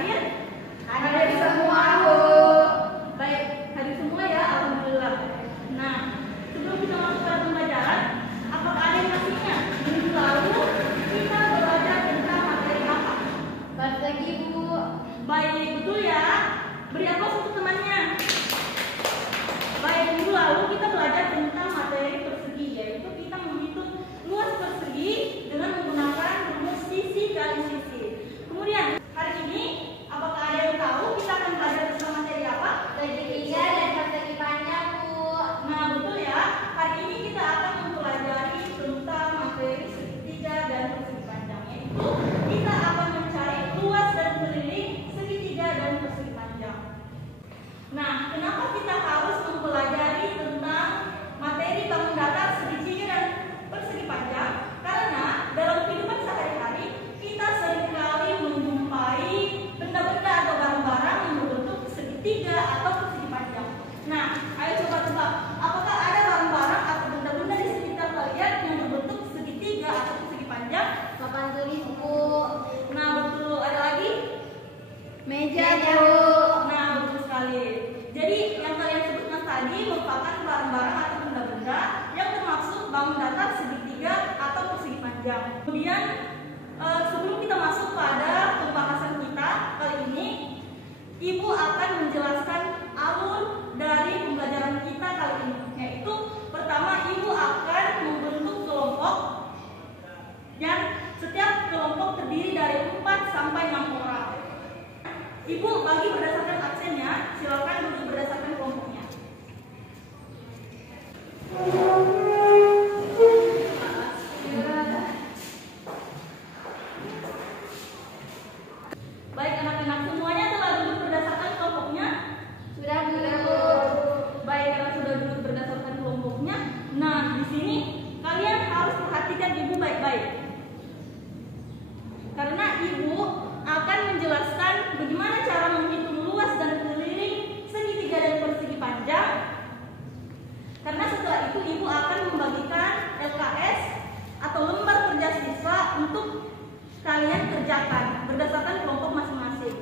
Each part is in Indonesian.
hadir? Hadir semua, Bu. Baik, hadir semua ya, alhamdulillah. Nah, sebelum kita masuk ke pembelajaran, apakah ada yang masih ingat? Minggu lalu kita belajar tentang materi apa? Persegi, Bu. Baik, betul ya. Beri aplaus untuk temannya. Baik, minggu lalu kita belajar tentang materi persegi, yaitu kita menghitung luas persegi dengan menggunakan rumus sisi kali sisi. Kemudian hari ini, apakah ada yang tahu kita akan belajar tentang materi apa? Segitiga dan persegi panjang, Bu. Nah, betul ya. Hari ini kita akan mempelajari tentang materi segitiga dan persegi panjang, yaitu kita akan mencari luas dan keliling segitiga dan persegi panjang. Nah, kenapa kita harus mempelajari tentang materi bangun datar, segitiga dan persegi panjang? Karena dalam kehidupan sehari-hari kita seringkali menjumpai benda-benda atau barang-barang yang berbentuk segitiga atau persegi panjang. Nah, ayo coba tebak, apakah ada barang-barang atau benda-benda di sekitar kalian yang berbentuk segitiga atau persegi panjang? Papan tulis, Bu. Nah, betul. Ada lagi? Meja, Bu. Nah, betul sekali. Jadi yang kalian sebutkan tadi merupakan barang-barang atau benda-benda yang termasuk bangun datar, segitiga atau persegi panjang. Kemudian sebelum kita masuk pada pembahasan kita kali ini, Ibu akan menjelaskan alur dari pembelajaran kita kali ini. Yaitu pertama, Ibu akan membentuk kelompok yang setiap kelompok terdiri dari 4 sampai 6 orang. Ibu bagi berdasarkan aksennya, silakan duduk berdasarkan kelompoknya. Baik anak-anak, semuanya telah duduk berdasarkan kelompoknya? Sudah, Bu. Baik, karena sudah duduk berdasarkan kelompoknya. Nah, di sini kalian harus perhatikan Ibu baik-baik. Karena Ibu akan menjelaskan bagaimana cara menghitung luas dan keliling segitiga dan persegi panjang. Karena setelah itu Ibu akan membagikan LKS atau lembar kerja siswa untuk kalian kerjakan berdasarkan kelompok masing-masing.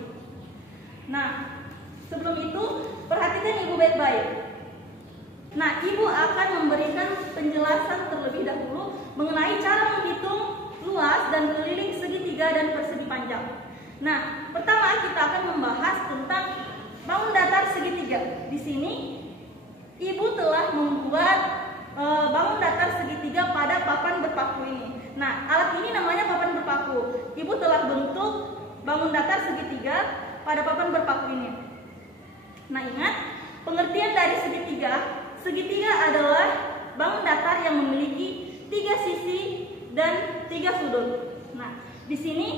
Nah, sebelum itu perhatikan Ibu baik-baik. Nah, Ibu akan memberikan penjelasan terlebih dahulu mengenai cara menghitung luas dan keliling segitiga dan persegi panjang. Nah, pertama kita akan membahas tentang bangun datar segitiga. Di sini Ibu telah membuat bangun datar segitiga pada papan berpaku ini. Nah, alat ini namanya papan berpaku. Ibu telah bentuk bangun datar segitiga pada papan berpaku ini. Nah, ingat pengertian dari segitiga. Segitiga adalah bangun datar yang memiliki 3 sisi dan 3 sudut. Nah, di sini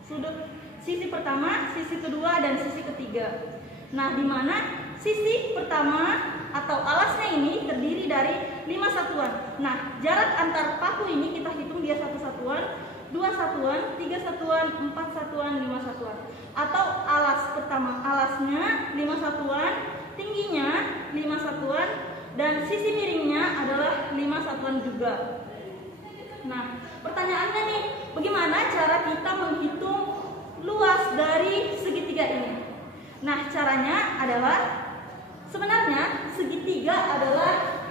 sudut sisi pertama, sisi kedua, dan sisi ketiga. Nah, di mana sisi pertama atau alasnya ini terdiri dari 5 satuan. Nah, jarak antar paku ini kita hitung dia 1 satuan, 2 satuan, 3 satuan, 4 satuan, 5 satuan. Atau alas pertama, alasnya 5 satuan, tingginya 5 satuan, dan sisi miringnya adalah 5 satuan juga. Nah, pertanyaannya nih, bagaimana cara kita menghitung luas dari segitiga ini? Nah, caranya adalah sebenarnya segitiga adalah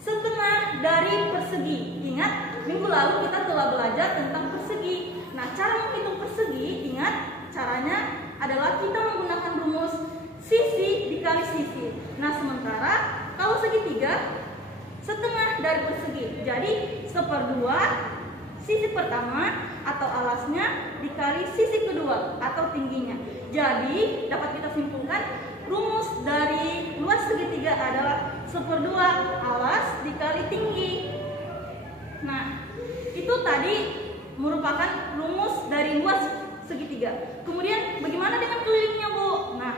setengah dari persegi. Ingat, minggu lalu kita telah belajar tentang persegi. Nah, cara menghitung persegi, ingat caranya adalah kita menggunakan rumus sisi dikali sisi. Nah, sementara kalau segitiga setengah dari persegi. Jadi 1/2 sisi pertama atau alasnya dikali sisi kedua atau tingginya. Jadi dapat kita simpulkan rumus dari luas segitiga adalah 1/2 alas dikali tinggi. Nah, itu tadi merupakan rumus dari luas segitiga. Kemudian bagaimana dengan kelilingnya, Bu? Nah,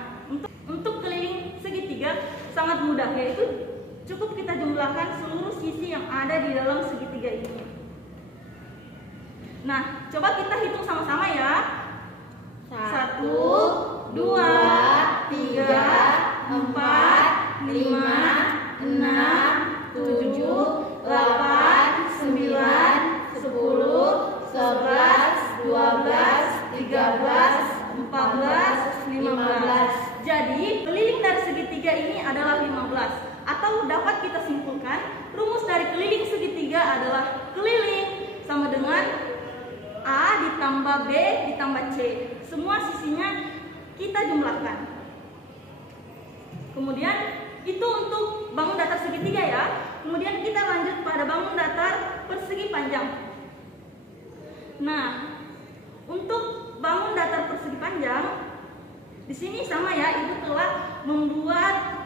untuk keliling segitiga sangat mudah, yaitu cukup kita jumlahkan seluruh sisi yang ada di dalam segitiga ini. Nah, coba kita hitung sama-sama ya. 1, 2, 3, 4, 5, 6, 7, 8, 9, 10, 11, 12, 13, 14, segitiga ini adalah 15. Atau dapat kita simpulkan rumus dari keliling segitiga adalah keliling sama dengan A ditambah B ditambah C. Semua sisinya kita jumlahkan. Kemudian itu untuk bangun datar segitiga ya. Kemudian kita lanjut pada bangun datar persegi panjang. Nah, untuk bangun datar persegi panjang di sini sama ya, Ibu telah membuat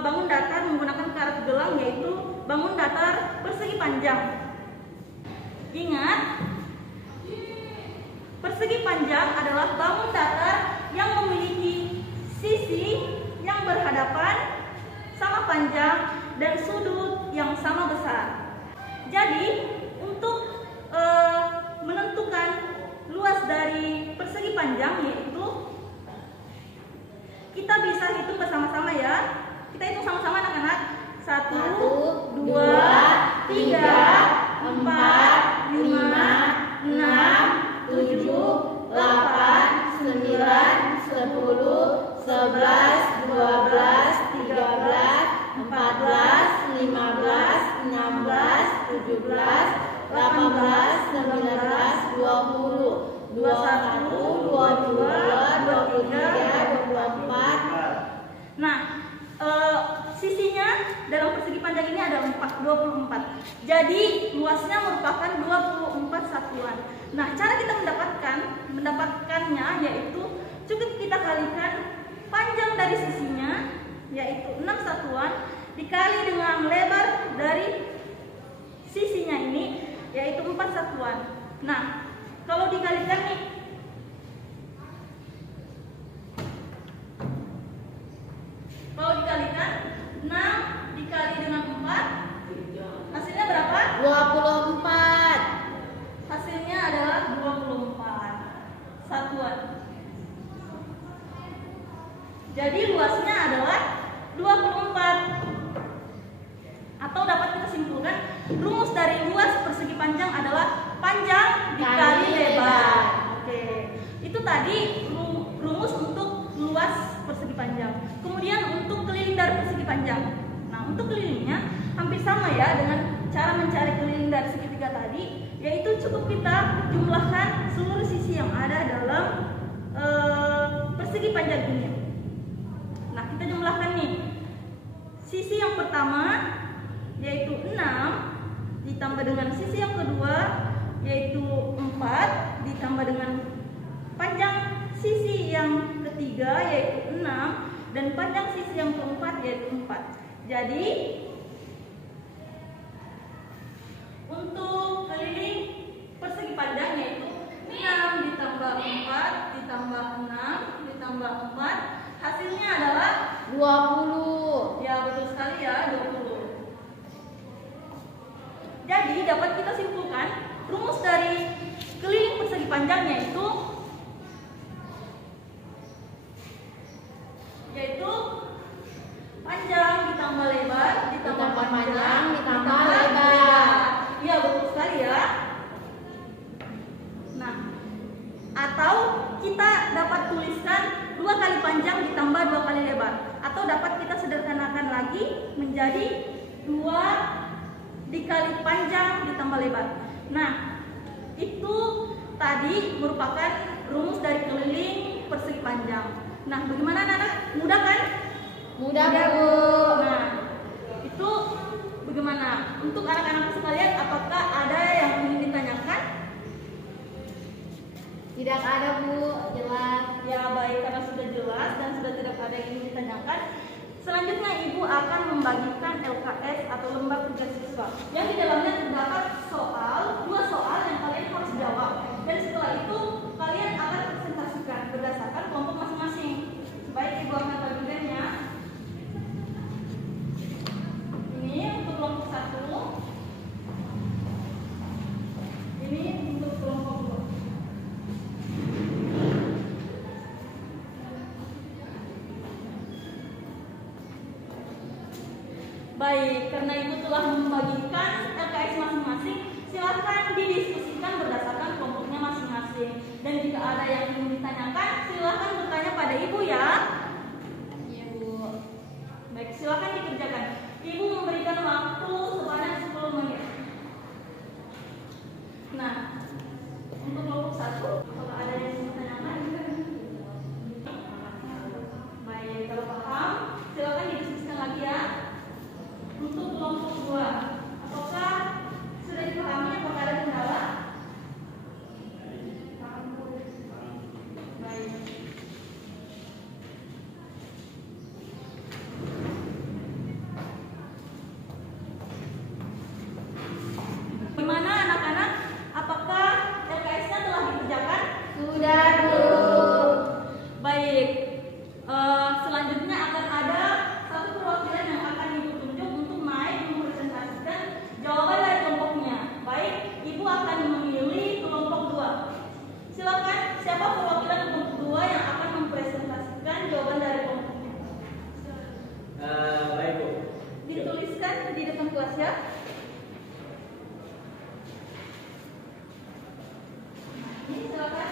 bangun datar menggunakan karet gelang, yaitu bangun datar persegi panjang. Ingat, persegi panjang adalah bangun datar yang memiliki sisi yang berhadapan sama panjang dan sudut yang sama besar. Jadi untuk menentukan luas dari persegi panjang, yaitu kita bisa hitung bersama-sama ya. Kita hitung sama-sama anak-anak. 1, 2, 3, 4, 5, 6, 7, 8, 9, 10, 11, 12, 13, 14, 15, 16, 17, 18, 19, 20, 21, 22, 23, 24. Nah, sisinya dalam persegi panjang ini ada 24. Jadi luasnya merupakan 24 satuan. Nah, cara kita mendapatkannya yaitu cukup kita kalikan panjang dari sisinya, yaitu 6 satuan, dikali dengan lebar dari sisinya ini, yaitu 4 satuan. Nah, kalau dikalikan nih, kalau dikalikan 6 dikali dengan 4, hasilnya berapa? 24. Hasilnya adalah 24 satuan. Jadi luasnya adalah 24. Atau dapat kita simpulkan rumus dari luas persegi panjang adalah panjang dikali lebar. Oke. Itu tadi rumus untuk luas persegi panjang. Kemudian untuk keliling dari persegi panjang. Nah, untuk kelilingnya hampir sama ya dengan cara mencari keliling dari segitiga tadi, yaitu cukup kita jumlahkan seluruh sisi yang ada dalam persegi panjang ini. Nah, kita jumlahkan nih. Sisi yang pertama yaitu 6 ditambah dengan sisi yang kedua yaitu 4 ditambah dengan panjang sisi yang ketiga yaitu 6 dan panjang sisi yang keempat yaitu 4. Jadi untuk keliling persegi panjang yaitu 6 ditambah 4 ditambah 6 ditambah 4, hasilnya adalah 20. Ya, betul sekali ya, 20. Jadi dapat kita simpulkan rumus dari keliling persegi panjang yaitu panjang ditambah lebar ditambah panjang ditambah lebar. Iya, betul sekali ya. Nah, atau kita dapat tuliskan 2 kali panjang ditambah 2 kali lebar, atau dapat kita sederhanakan lagi menjadi 2 dikali panjang ditambah lebar. Nah, itu tadi merupakan rumus dari keliling persegi panjang. Nah, bagaimana anak-anak? Mudah kan? Mudah, Bu. Nah, itu bagaimana? Untuk anak-anak sekalian, apakah ada yang ingin ditanyakan? Tidak ada, Bu. Jelas. Ya, baik, karena sudah jelas dan sudah tidak ada yang ingin ditanyakan. Selanjutnya Ibu akan membagikan LKS atau lembar tugas siswa yang di dalamnya terdapat dua soal yang kalian harus jawab, dan setelah itu kalian akan presentasikan berdasarkan kelompok masing-masing. Baik, Ibu akan bagikan ya. Ini untuk kelompok 1, ini untuk kelompok 2. Baik, karena Ibu telah membagikan LKS masing-masing, silakan didiskusikan berdasarkan kelompoknya masing-masing. Dan jika ada yang ingin ditanyakan, silakan bertanya pada Ibu ya. Iya, Bu. Silakan dikerjakan. Ibu memberikan waktu sebanyak 10 menit. Nah, untuk kelompok 1, kalau ada yang mau tanyakan, baik, kalau paham, silakan didiskusikan lagi ya. Untuk kelompok 2, apakah sudah dipahami? Apakah ada kendala? Baik. Gimana anak-anak? Apakah LKS-nya telah dikerjakan? Sudah, Bu. Baik. Selanjutnya akan ada satu perwakilan yang akan Ibu tunjuk untuk naik mempresentasikan jawaban dari kelompoknya. Baik, Ibu akan memilih kelompok 2. Silakan, siapa perwakilan kelompok 2 yang akan mempresentasikan jawaban dari kelompoknya? Baik, Bu. Dituliskan di depan kelas ya. Ini silakan.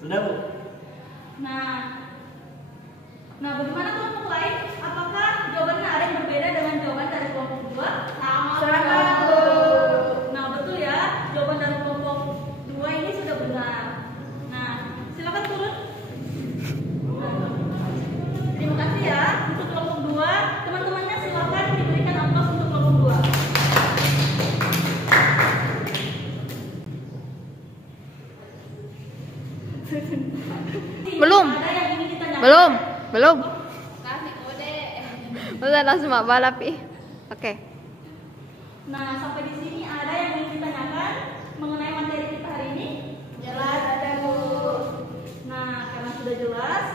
Sudah, Bu. Nah, bagaimana kelompok lain? Apakah jawabannya ada yang berbeda dengan jawaban dari kelompok 2? Sama, Bu. Nah, betul ya. Jawaban dari kelompok 2 ini sudah benar. Nah, silakan turun. Terima kasih ya untuk kelompok 2. Teman-temannya silakan diberikan aplaus untuk kelompok 2. Belum. Ada yang ingin ditanyakan? Belum. Kasih kode. Udah langsung mak balap ih. Oke. Nah, sampai di sini ada yang ingin ditanyakan mengenai materi kita hari ini? Jelas ada, Bu. Nah, karena sudah jelas,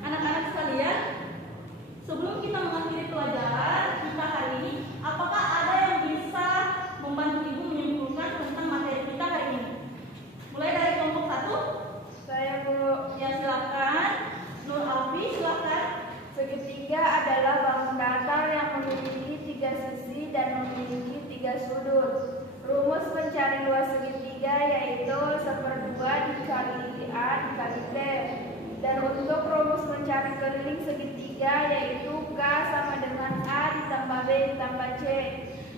anak-anak sekalian, sebelum kita mengakhiri pelajaran kita hari ini, apakah ada yang bisa membantu Ibu menyimpulkan tentang materi kita hari ini? Mulai dari kelompok 1. Saya, Bu. Ya, silakan. Nur Alfi, silakan. Segitiga adalah bangun datar yang memiliki 3 sisi dan memiliki 3 sudut. Rumus mencari luas segitiga yaitu 1/2 dikali A dikali B. Dan untuk rumus mencari keliling segitiga yaitu K sama dengan A ditambah B ditambah C.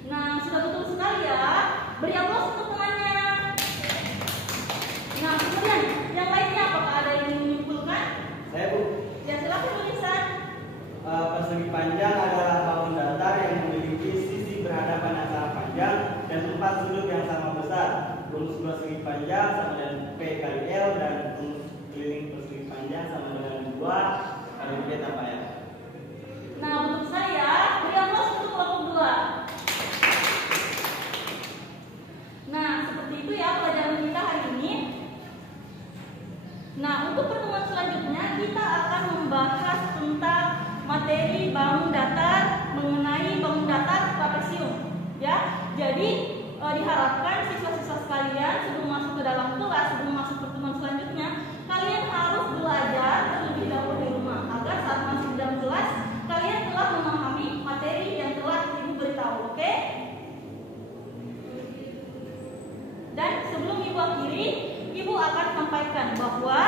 Nah, sudah betul sekali ya. Beri aplaus untuk temannya. Nah, kemudian yang lainnya apakah ada yang ingin menyimpulkan? Saya, Bu. Ya, silakan tulisan. Persegi panjang adalah bangun datar yang memiliki sisi berhadapan yang sama panjang dan 4 sudut yang sama besar. Rumus persegi panjang sama dengan P kali L dan rumus keliling persegi panjang sama dengan 2 kali B tambah L. Nah, untuk saya, beri aplaus untuk kelompok 2. Nah, seperti itu ya pelajaran kita hari ini. Nah, untuk pertemuan selanjutnya kita akan membahas tentang materi bangun datar mengenai bangun datar trapesium. Ya, jadi diharapkan siswa-siswa sekalian sebelum masuk ke dalam kelas, sebelum masuk pertemuan selanjutnya, kalian harus belajar terlebih dahulu di rumah agar saat masuk dalam kelas kalian telah memahami materi yang telah Ibu beritahu, oke? Dan sebelum Ibu akhiri, Ibu akan sampaikan bahwa